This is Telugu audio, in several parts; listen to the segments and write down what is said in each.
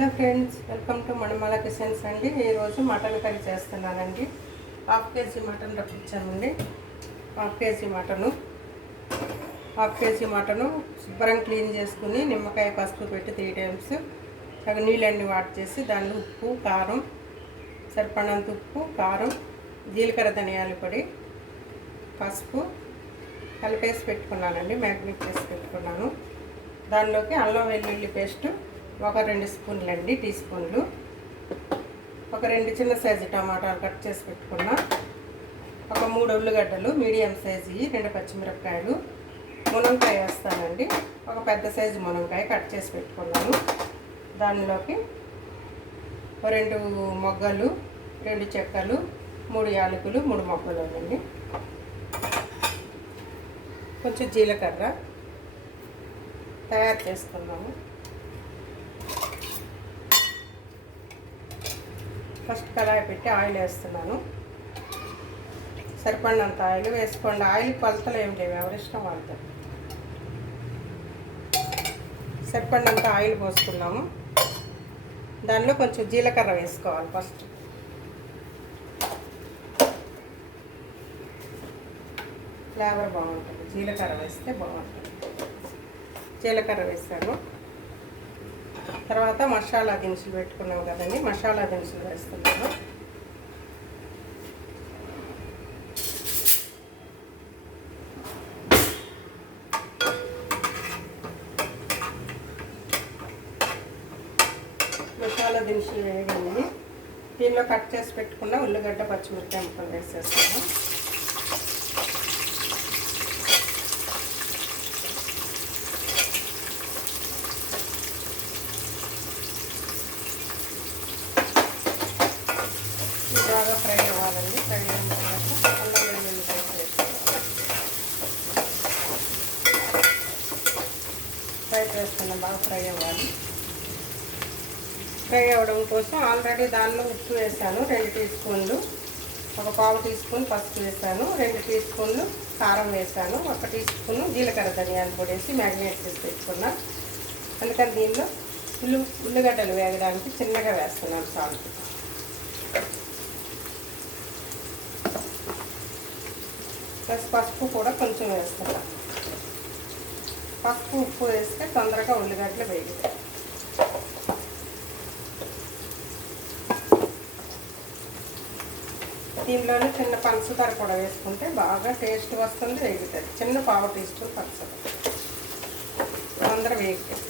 Hello friends, welcome to Manimala kitchens అండి. ఈరోజు మటన్ కర్రీ చేస్తున్నానండి. హాఫ్ కేజీ మటన్ రప్పించామండి. హాఫ్ కేజీ మటను శుభ్రం క్లీన్ చేసుకుని నిమ్మకాయ పసుపు పెట్టి 3 టైమ్స్ సగం నీళ్ళన్నీ వాట్ చేసి దానిలో ఉప్పు కారం సరిపడినంత ఉప్పు కారం జీలకర్ర ధనియాల పొడి పసుపు కలిపేసి పెట్టుకున్నానండి. మ్యాగ్నేట్ చేసి పెట్టుకున్నాను. దానిలోకి అల్లం వెల్లుల్లి పేస్ట్ ఒక 2 స్పూన్లు అండి, టీ స్పూన్లు. ఒక 2 చిన్న సైజు టమాటాలు కట్ చేసి పెట్టుకున్నా. ఒక 3 ఉల్లిగడ్డలు మీడియం సైజు, 2 పచ్చిమిరపకాయలు, మునక్కాయ వేస్తానండి. ఒక పెద్ద సైజు మునక్కాయ కట్ చేసి పెట్టుకున్నాను. దానిలోకి 2 మొగ్గలు, 2 చెక్కలు, 3 యాలకులు, 3 మొగ్గలు అండి. కొంచెం జీలకర్ర తయారు చేసుకున్నాము. ఫస్ట్ కడాయి పెట్టి ఆయిల్ వేస్తున్నాను. సరిపడినంత ఆయిల్ వేసుకోండి. ఆయిల్ కొలతలు ఏం లేవు, ఎవరిష్టం వాళ్ళతో. సరిపడినంత ఆయిల్ పోసుకున్నాము. దానిలో కొంచెం జీలకర్ర వేసుకోవాలి. ఫస్ట్ ఫ్లేవర్ బాగుంటుంది, జీలకర్ర వేస్తే బాగుంటుంది. జీలకర్ర వేసాను. తర్వాత మసాలా దినుసులు పెట్టుకున్నాం కదండి, మసాలా దినుసులు వేస్తున్నాను. మసాలా దినుసులు వేయగానే దీనిలో కట్ చేసి పెట్టుకున్న ఉల్లిగడ్డ పచ్చిమిరపకాయ ముక్కలు వేసేస్తాను. బాగా ఫ్రై అవ్వాలండి. ఫ్రై అయిన తర్వాత అల్లం వెల్లుల్లి పేస్ట్ వేసుకోవాలి. ఫ్రై చేసుకున్నాం, బాగా ఫ్రై అవ్వాలి. ఫ్రై అవ్వడం కోసం ఆల్రెడీ దానిలో ఉప్పు వేసాను 2 టీ స్పూన్లు, ఒక పావు టీ స్పూన్ పసుపు వేసాను, 2 టీ స్పూన్లు కారం వేసాను, 1 టీ స్పూన్ జీలకర్ర ధనియాలు పొడి వేసి మ్యాగ్నేట్ చేసి పెట్టుకున్నా. అందుకని దీనిలో ఉల్లిగడ్డలు వేగడానికి చిన్నగా వేస్తున్నాను సాల్ట్. ప్లస్ పసుపు కూడా కొంచెం వేస్తున్నాను. పసుపు ఉప్పు వేస్తే తొందరగా ఉల్లిగడ్డలు వేగుతాయి. దీనిలోనే చిన్న పంచదార కూడా వేసుకుంటే బాగా టేస్ట్ వస్తుంది, వేగుతుంది. చిన్న పావు టీ స్పూన్ పంచదార తొందర వేగుతుంది.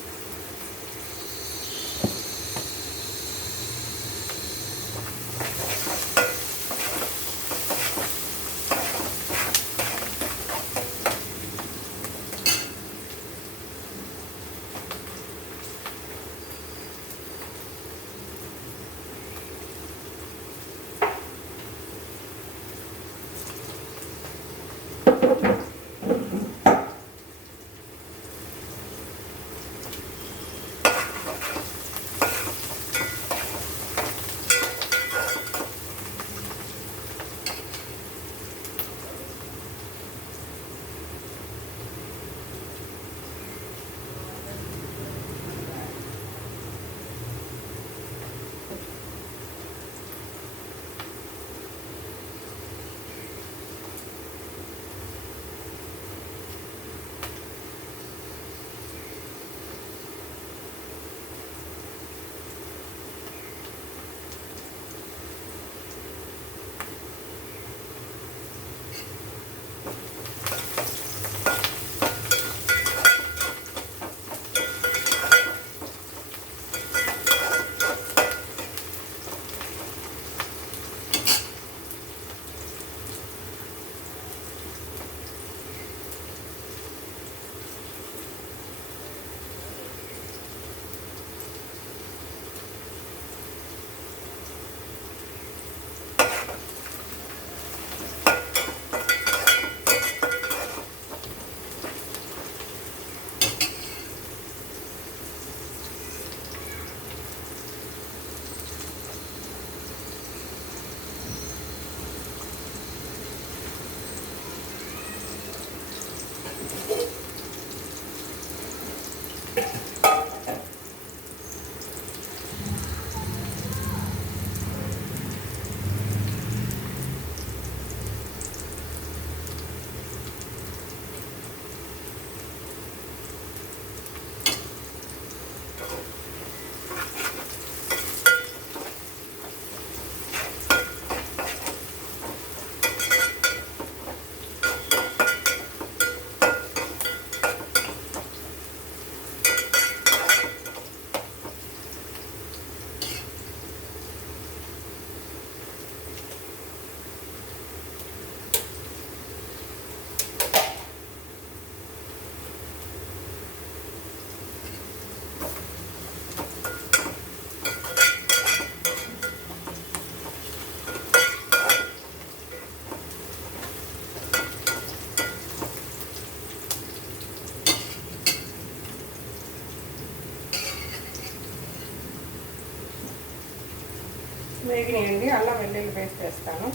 వేగినాయండి. అల్లం వెల్లుల్లి పేస్ట్ వేస్తాను.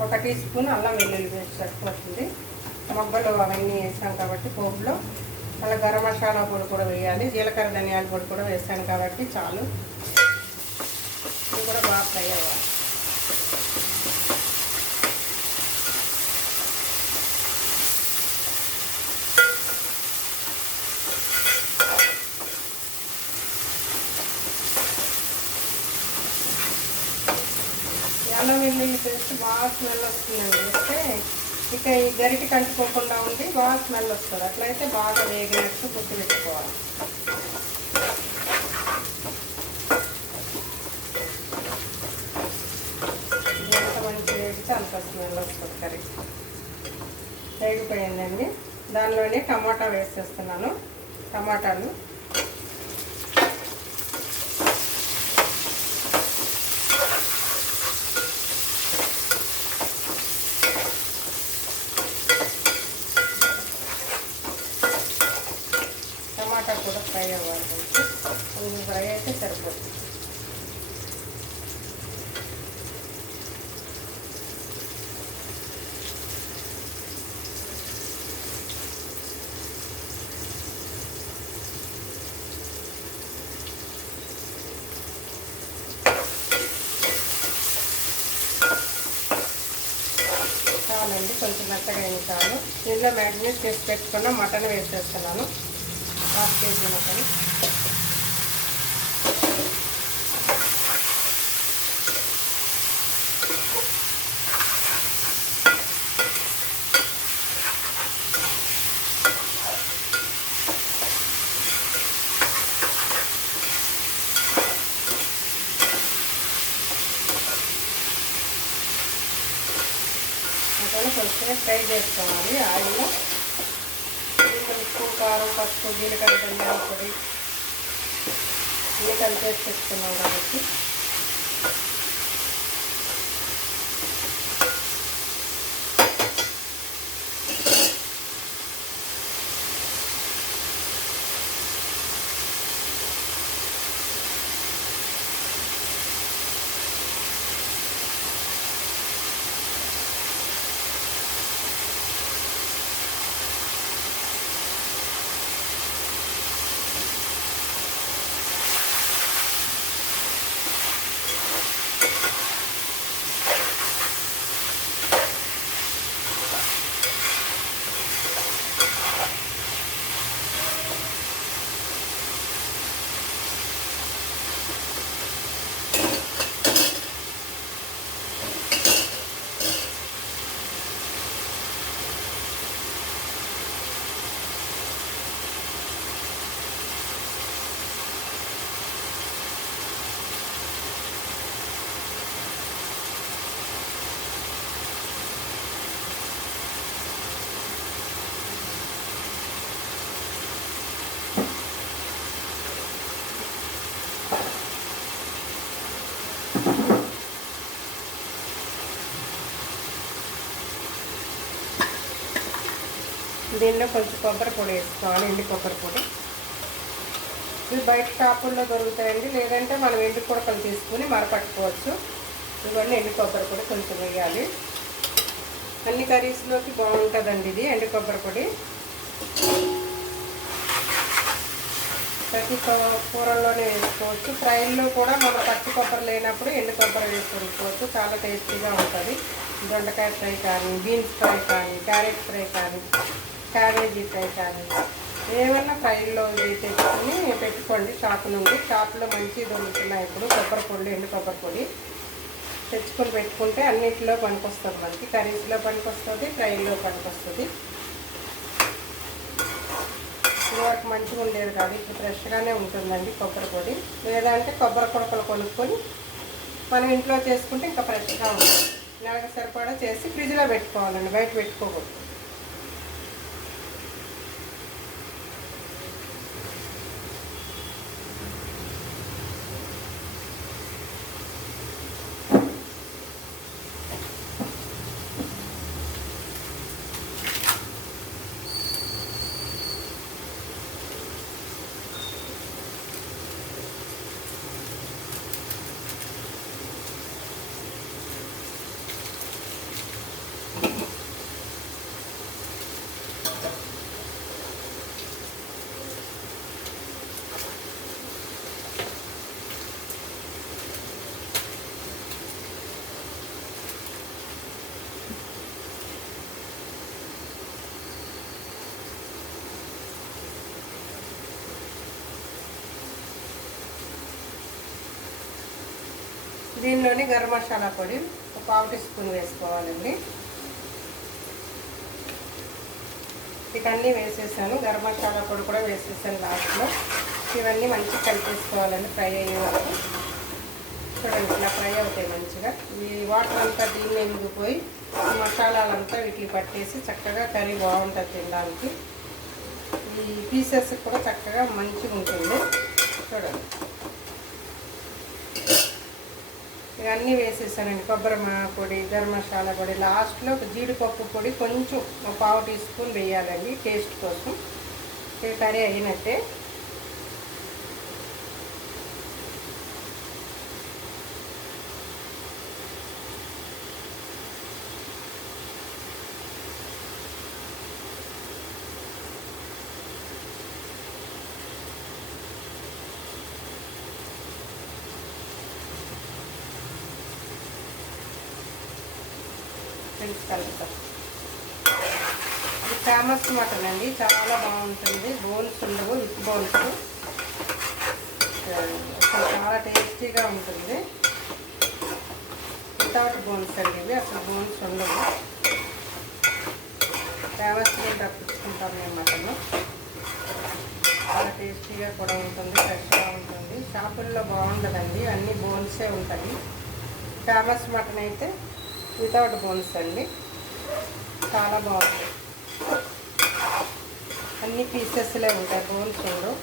1 టీ స్పూన్ అల్లం వెల్లుల్లి పేస్ట్ సరిపోతుంది. మొగ్గలు అవన్నీ వేసాం కాబట్టి పోపులో. అలా గరం మసాలా పొడి కూడా వేయాలి. జీలకర్ర ధనియాల పొడి కూడా వేసాను కాబట్టి చాలు. ఇది కూడా బాగా ఫ్రై అవ్వాలి. అల్లం వెల్లుల్లి పేస్ట్ బాగా స్మెల్ వస్తుందండి. వేస్తే ఇక ఈ గరిటి కంటుకోకుండా ఉండి బాగా స్మెల్ వస్తుంది. అట్లయితే బాగా వేగినట్టు గుర్తు పెట్టుకోవాలి. ఎంత మంచి వేగితే అంత స్మెల్ వస్తుంది కర్రీ. వేగిపోయిందండి. దానిలోనే టమాటా వేసేస్తున్నాను. టమాటాలు కూడా ఫ్రై అవ్వాలి. కొంచెం ఫ్రై అయితే సరిపోతుంది. చాలండి, కొంచెం మెత్తగా అయిన చాలు. దీనిలో మ్యారినేట్ చేసి పెట్టుకున్న మటన్ వేసేస్తున్నాను. 1/2 కేజీ మటన్. మటన్ కొంచెం ఫ్రై చేసుకోవాలి ఆయిల్లో. ఉప్పు, కారం, పసుపు, జీలకర్ర ధనియాల పొడి అన్నీ కలిపేసి పెట్టుకున్నాం కాబట్టి దీనిలో కొంచెం కొబ్బరి పొడి వేసుకోవాలి. ఎండు కొబ్బరి పొడి. ఇవి బయట షాపుల్లో దొరుకుతాయండి. లేదంటే మనం ఎండు కొడకలు తీసుకుని మరపట్టుకోవచ్చు. ఇవన్నీ ఎండు కొబ్బరి పొడి కొంచెం వేయాలి. అన్ని కర్రీస్లోకి బాగుంటుందండి ఇది ఎండు కొబ్బరి పొడి. ప్రతి కూరల్లోనే వేసుకోవచ్చు. ఫ్రైల్లో కూడా మనం పచ్చి కొబ్బరి లేనప్పుడు ఎండు కొబ్బరి వేసుకోవచ్చు. చాలా టేస్టీగా ఉంటుంది. దొండకాయ ఫ్రై కానీ, బీన్స్ ఫ్రై కానీ, క్యారెట్ ఫ్రై కానీ, క్యాబేజీ ఫ్రై కానీ ఏమన్నా ఫ్రైల్లో ఇది తెచ్చుకొని పెట్టుకోండి. షాపు నుండి. షాపులో మంచి దొరుకుతున్నాయి ఇప్పుడు కొబ్బరి పొడి, ఎండు కొబ్బరి పొడి తెచ్చుకొని పెట్టుకుంటే అన్నింటిలో పనికొస్తుంది. మనకి కర్రీస్లో పనికొస్తుంది, ఫ్రైల్లో పనికొస్తుంది. ఇదివరకు మంచిగా ఉండేది కాదు, ఇప్పుడు ఫ్రెష్గానే ఉంటుందండి కొబ్బరి పొడి. లేదంటే కొబ్బరి కొడకలు కొనుక్కొని మనం ఇంట్లో చేసుకుంటే ఇంకా ఫ్రెష్గా ఉంటుంది. నెలకు సరిపడా చేసి ఫ్రిడ్జ్లో పెట్టుకోవాలండి, బయట పెట్టుకోకూడదు. దీనిలోని గరం మసాలా పొడి ఒక పావు టీ స్పూన్ వేసుకోవాలండి. ఇవన్నీ వేసేసాను. గరం మసాలా పొడి కూడా వేసేసాను లాస్ట్లో. ఇవన్నీ మంచిగా కలిపేసుకోవాలండి ఫ్రై అయ్యే వరకు. చూడండి ఇలా ఫ్రై అవుతాయి మంచిగా. ఈ వాటర్ అంతా దీన్ని ఎండిపోయి మసాలాలంతా వీటికి పట్టేసి చక్కగా కర్రీ బాగుంటుంది తినడానికి. ఈ పీసెస్ కూడా చక్కగా మంచిగా ఉంటుంది. చూడండి ఇవన్నీ వేసేసానండి. కొబ్బరి పొడి, గరం మసాలా పొడి, లాస్ట్లో ఒక జీడిపప్పు పొడి కొంచెం ఒక పావు టీ స్పూన్ వేయాలండి టేస్ట్ కోసం. ఈ కర్రీ అయినట్టే. కలుపుతాం. ఇది ఫేమస్ మటన్ అండి, చాలా బాగుంటుంది. బోన్స్ ఉండవు, విత్ బోన్స్. అసలు చాలా టేస్టీగా ఉంటుంది. వితౌట్ బోన్స్ అండి ఇవి, అసలు బోన్స్ ఉండవు. ఫేమస్గా రప్పించుకుంటాం మేము మటన్. చాలా టేస్టీగా కూడా ఉంటుంది, ఫ్రెష్గా ఉంటుంది. షాపుల్లో బాగుండదండి, అన్నీ బోన్సే ఉంటాయి. ఫేమస్ మటన్ అయితే వితౌట్ బోన్స్ అండి, చాలా బాగుంటుంది. అన్ని పీసెస్లే ఉంటాయి, బోన్స్ ఉండవు.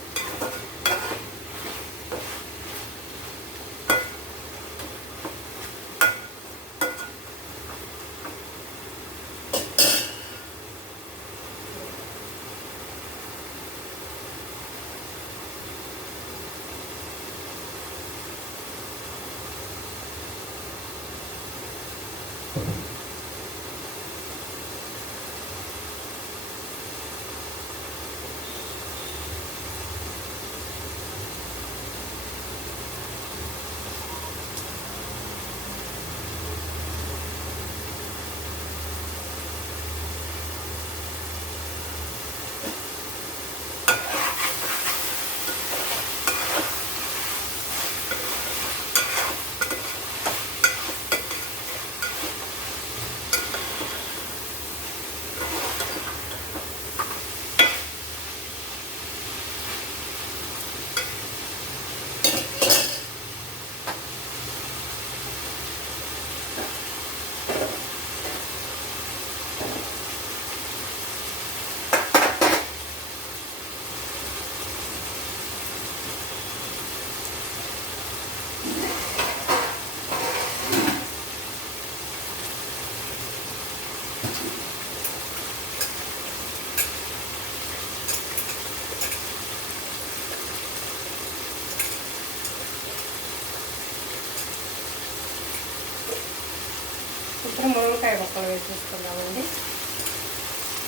ఇప్పుడు మునక్కాయ ముక్కలు వేసేసుకున్నామండి.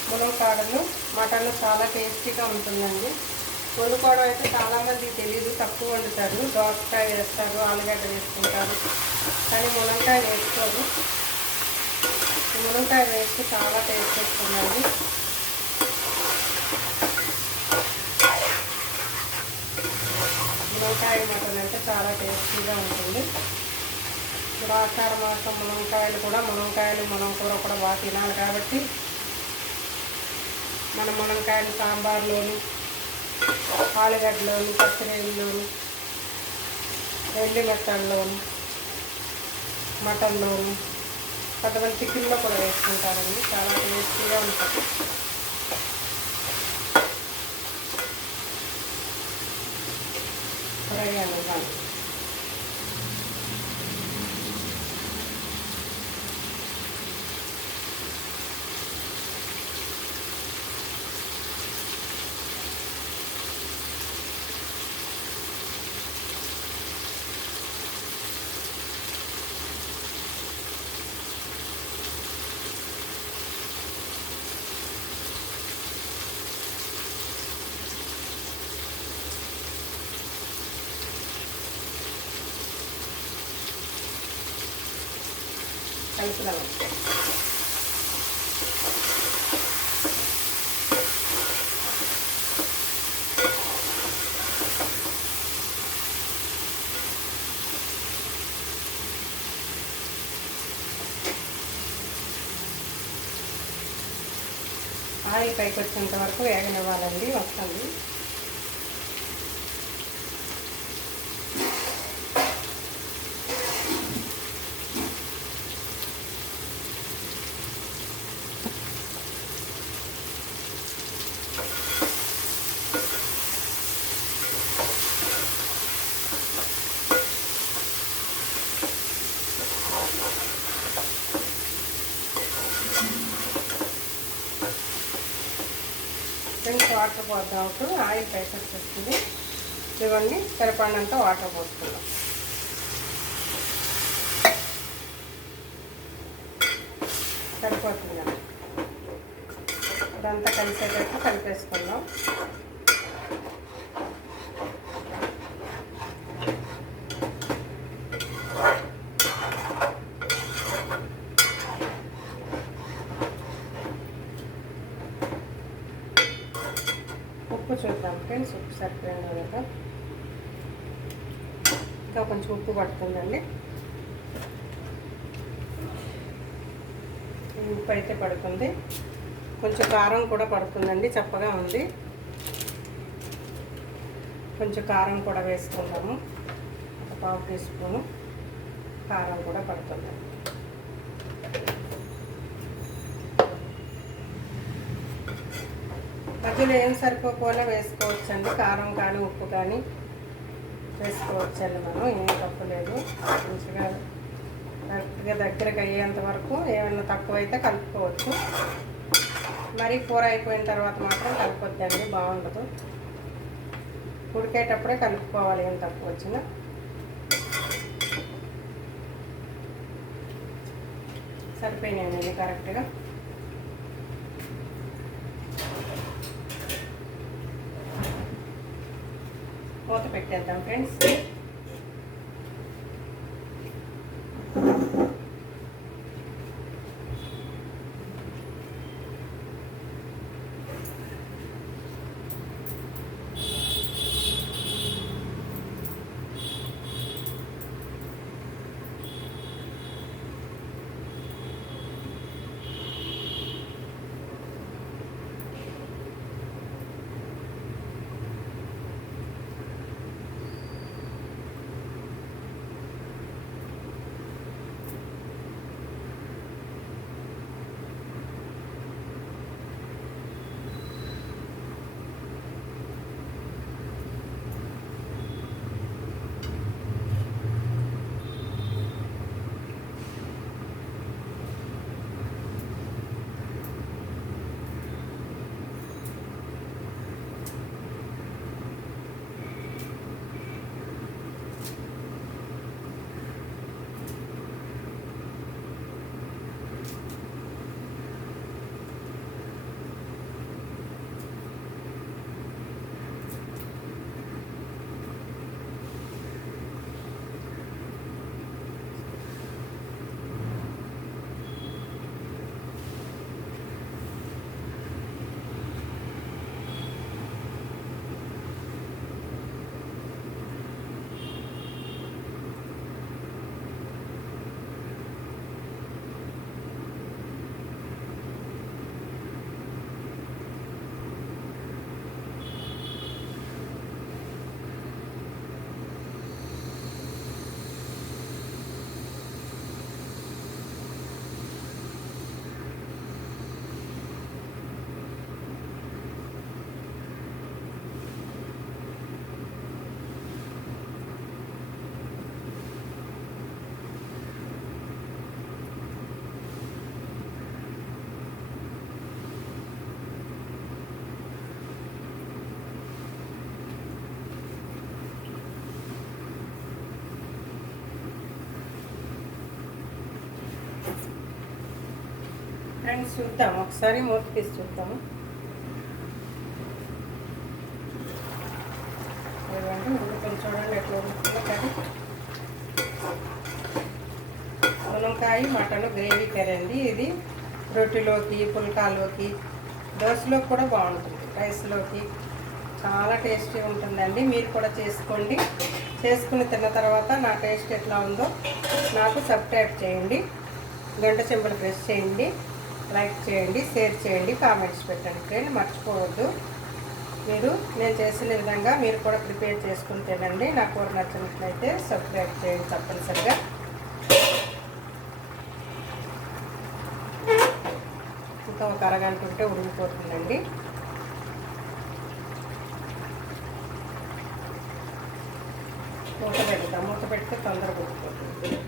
మునక్కాడలు మటన్ చాలా టేస్టీగా ఉంటుందండి. వండుకోవడం అయితే చాలామందికి తెలియదు, తక్కువ వండుతారు. దోసకాయ వేస్తారు, ఆలుగడ్డ వేసుకుంటారు, కానీ మునక్కాయ వేసుకోరు. మునక్కాయ వేస్తే చాలా టేస్ట్ వస్తుందండి. మునక్కాయ మటన్ అంటే చాలా టేస్టీగా ఉంటుంది. ఇప్పుడు ఆషాఢ మాసం మునక్కాయలు మనం కూర కూడా బాగా తినాలి కాబట్టి మనం మునక్కాయలు సాంబార్లోను, ఆలుగడ్డలోను, పచ్చిరేళ్ళలోను, వెల్లి మెత్తల్లోను, మటన్లోను, కొంతమంది చికెన్లో కూడా వేసుకుంటారండి. చాలా టేస్టీగా ఉంటుంది. ఫ్రై అన్నదాన్ని కలుపుదాం. ఆయిల్ పైకి వచ్చేంత వరకు వేగనివ్వాలండి. వస్తుంది. Friends water పోద్దాం. ఆయిల్ పైకి వచ్చేస్తుంది. ఇవన్నీ సరిపడినంత వాటర్ పోసుకుందాం. సరిపోతుంది కదా. ఇదంతా కలిసేటట్టు కలిపేసుకుందాం. ఉప్పు చూద్దాం ఫ్రెండ్స్. ఉప్పు సరిపోయింది కదా. ఇంకా కొంచెం ఉప్పు పడుతుందండి. ఉప్పు అయితే పడుతుంది. కొంచెం కారం కూడా పడుతుందండి. చప్పగా ఉంది. కొంచెం కారం కూడా వేసుకుందాము. ఒక 1/2 టీ స్పూను కారం కూడా పడుతుంది. మధ్యలో ఏం సరిపోకపోయినా వేసుకోవచ్చండి. కారం కానీ ఉప్పు కానీ వేసుకోవచ్చండి. మనం ఏం తప్పులేదు. మంచిగా కరెక్ట్గా దగ్గరకు అయ్యేంత వరకు ఏమన్నా తక్కువైతే కలుపుకోవచ్చు. మరీ కూర అయిపోయిన తర్వాత మాత్రం కలపొద్దండి, బాగుండదు. ఉడికేటప్పుడే కలుపుకోవాలి ఏం తక్కువ వచ్చినా. సరిపోయినాయండి కరెక్ట్గా. మూత పెట్టేద్దాం ఫ్రెండ్స్. ఫ్రెండ్స్ చూద్దాము ఒకసారి, మూత తీసి చూద్దాము. ఇవ్వండి ఉల్లిపాయలు చూడండి ఎట్లా ఉడుకుతుందో. కానీ మునక్కాయ మటన్ గ్రేవీ కర్రీ అండి ఇది. రొట్టెలోకి, పుల్కాలోకి, దోశలోకి కూడా బాగుంటుంది. రైస్లోకి చాలా టేస్టీ ఉంటుందండి. మీరు కూడా చేసుకోండి. చేసుకుని తిన్న తర్వాత నా టేస్ట్ ఎట్లా ఉందో నాకు సబ్స్క్రైబ్ చేయండి. గంట సింబల్ ప్రెస్ చేయండి. లైక్ చేయండి, షేర్ చేయండి, కామెంట్స్ పెట్టండి ఫ్రెండ్. మర్చిపోవద్దు. మీరు నేను చేసిన విధంగా మీరు కూడా ప్రిపేర్ చేసుకుని తినండి. నా కూర నచ్చినట్లయితే సబ్స్క్రైబ్ చేయండి తప్పనిసరిగా. ఇంకా ఒక అరగంట ఉంటే ఉడికిపోతుందండి. మూత పెడతాం. మూత పెడితే తొందరగా ఉడికిపోతుంది.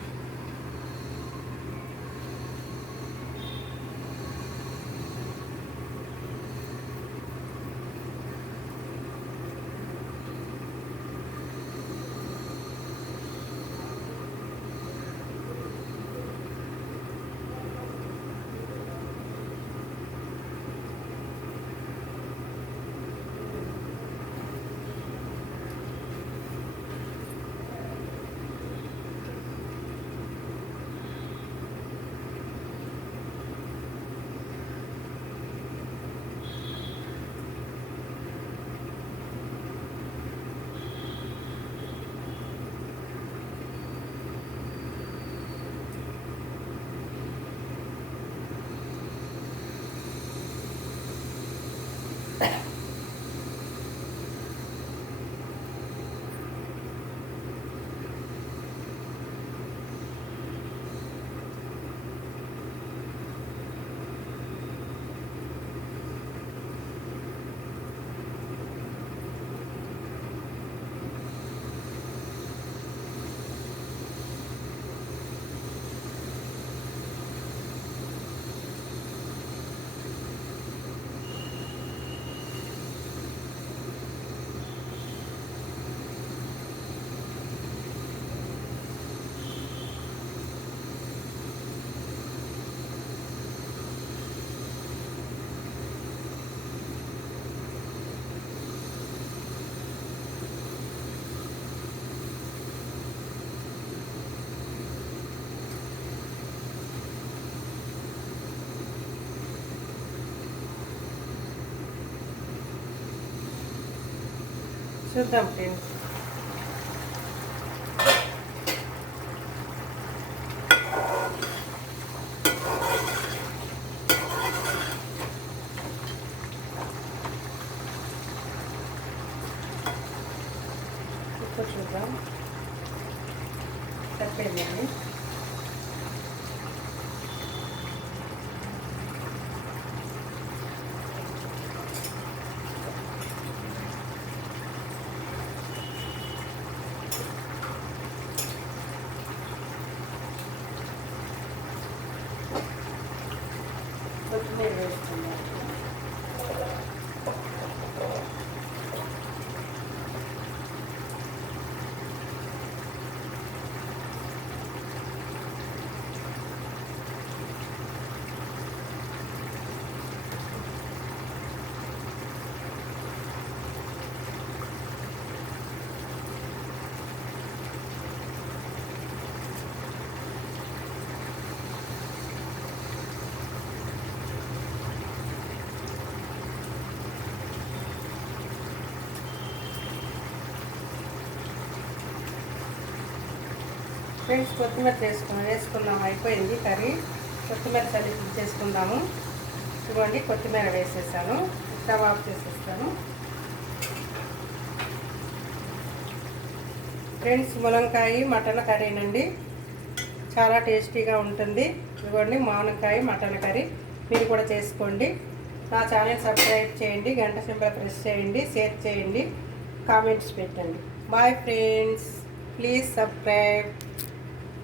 చూద్దాం ఫ్రెండ్స్. ఉప్పు చూద్దాం. సరిపోయిందండి. కొత్తిమీర వేసుకున్నాం. ఫ్రెండ్స్, కొత్తిమీర వేసుకున్నాము. అయిపోయింది కర్రీ. కొత్తిమీర చల్లి చేసుకుందాము. ఇదిగోండి, కొత్తిమీర వేసేసాను. స్టవ్ ఆఫ్ చేసేస్తాను. ఫ్రెండ్స్, ములంకాయ మటన్ కర్రీనండి. చాలా టేస్టీగా ఉంటుంది. ఇదిగోండి, ములంకాయ మటన్ కర్రీ. మీరు కూడా చేసుకోండి. నా ఛానల్ సబ్స్క్రైబ్ చేయండి, గంట సింబల్ ప్రెస్ చేయండి, షేర్ చేయండి, కామెంట్స్ పెట్టండి. Bye friends, please subscribe.